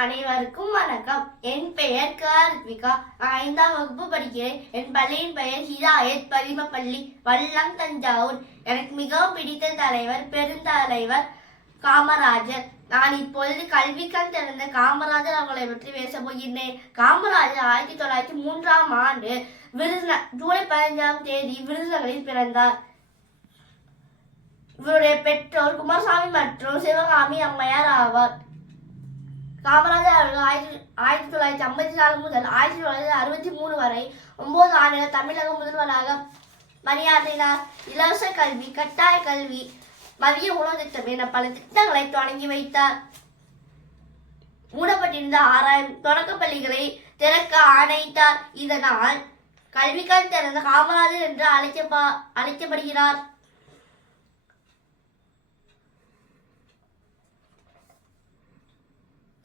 அனைவருக்கும் வணக்கம். என் பெயர் கார்த்திகா நான் ஐந்தாம் வகுப்பு படிக்கிறேன். என் பள்ளியின் பெயர் ஹிதாயத் பரிமப்பள்ளி வல்லம் தஞ்சாவூர். எனக்கு மிகவும் பிடித்த தலைவர் பெருந்தலைவர் காமராஜர். நான் இப்பொழுது கல்விக்கண் திறந்த காமராஜர் அவர்களை பற்றி பேசப் போகிறேன் காமராஜர் ஆயிரத்தி தொள்ளாயிரத்தி மூன்றாம் ஆண்டு விருதுந ஜூலை பதினைஞ்சாம் தேதி விருதுநகரில் பிறந்தார். இவருடைய பெற்றோர் குமாரசாமி மற்றும் சிவகாமி அம்மையார் ஆவார். காமராஜர் அவர்கள் ஆயிரத்தி ஆயிரத்தி தொள்ளாயிரத்தி ஐம்பத்தி நாலு முதல் ஆயிரத்தி தொள்ளாயிரத்தி அறுபத்தி மூணு வரை ஒன்பது ஆண்டுகள் தமிழக முதல்வராக பணியாற்றினார். இலவச கல்வி கட்டாய கல்வி மதிய உணவு திட்டம் என பல திட்டங்களை தொடங்கி வைத்தார். மூடப்பட்டிருந்த ஆறாயிரம் தொடக்க பள்ளிகளை திறக்க ஆணையிட்டார். இதனால் கல்விக்கால் திறந்த காமராஜர் என்று அழைக்கப்ப அழைக்கப்படுகிறார்.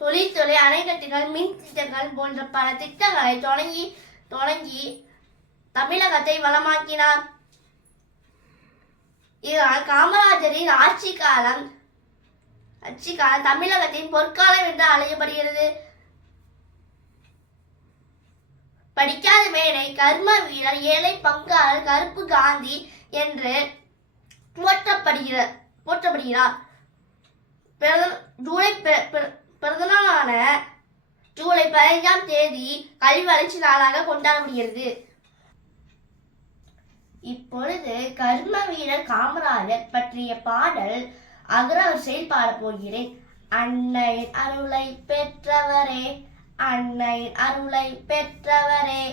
தொழில்துறை அணைக்கட்டுகள் மின் திட்டங்கள் போன்ற பல திட்டங்களை தொடங்கி தொடங்கி தமிழகத்தை வளமாக்கினார். இதனால் காமராஜரின் ஆட்சி காலம் ஆட்சி காலம் தமிழகத்தின் பொற்காலம் என்று அழைக்கப்படுகிறது. படிக்காத மேடை கர்ம வீரர் ஏழை பங்காளர் கருப்பு காந்தி என்று போற்றப்படுகிற போற்றப்படுகிறார். பிறந்த- ஜூலை பெ- பிறந்தநாளான ஜூலை பதினைஞ்சாம் தேதி கல்வி வளர்ச்சி நாளாக கொண்டாடப்படுகிறது. இப்பொழுது கர்ம வீரர் காமராஜர் பற்றிய பாடல் அகரவரிசையில் பாட போகிறேன். அன்னை அருளை பெற்றவரே அன்னை அருளை பெற்றவரே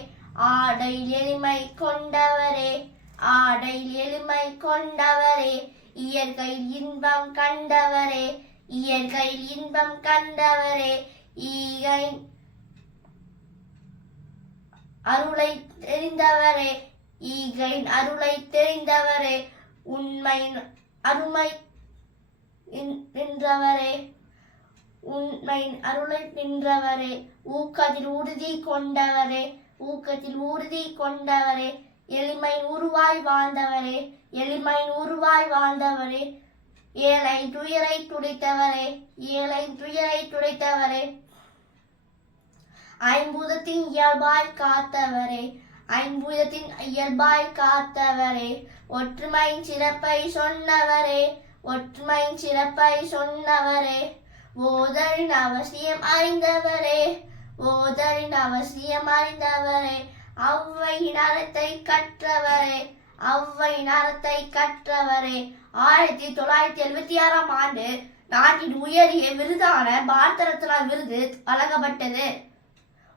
ஆடை எளிமை கொண்டவரே ஆடை எளிமை கொண்டவரே இயற்கை இன்பம் கண்டவரே இயற்கையில் இன்பம் கண்டவரே ஈகை அருளை தெரிந்தவரே ஈகை அருளை தெரிந்தவரே உண்மை அருமை நின்றவரே உண்மை அருளை நின்றவரே ஊக்கத்தில் உறுதி கொண்டவரே ஊக்கத்தில் உறுதி கொண்டவரே எளிமை உருவாய் வாழ்ந்தவரே எளிமை உருவாய் வாழ்ந்தவரே ஏழை துயரை துடைத்தவரே ஏழை துயரை துடைத்தவரே. ஐம்பூதத்தின் இயல்பாய் காத்தவரே ஐம்பூதத்தின் இயல்பாய் காத்தவரே. ஒற்றுமையின் சிறப்பை சொன்னவரே ஒற்றுமையின் சிறப்பை சொன்னவரே. ஓதலின் அவசியம் அறிந்தவரே ஓதலின் அவசியம் அறிந்தவரே. அவ்வையின் அறத்தை கற்றவரே. அவ்வை நலத்தை கற்றவரே. ஆயிரத்தி தொள்ளாயிரத்தி எழுபத்தி ஆறாம் ஆண்டு நாட்டின் உயரிய விருதான பாரத ரத்னா விருது வழங்கப்பட்டது.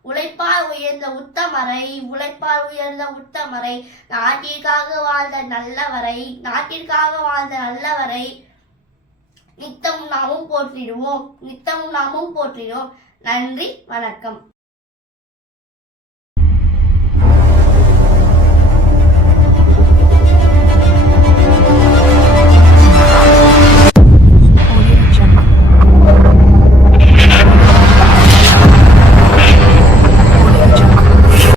உழைப்பால் உயர்ந்த உத்தமரை உழைப்பால் உயர்ந்த உத்தமரை நாட்டிற்காக வாழ்ந்த நல்லவரை நாட்டிற்காக வாழ்ந்த நல்லவரை நித்தமும் நாமும் போற்றிடுவோம். நித்தமும் நாமும் போற்றிடுவோம். நன்றி வணக்கம்.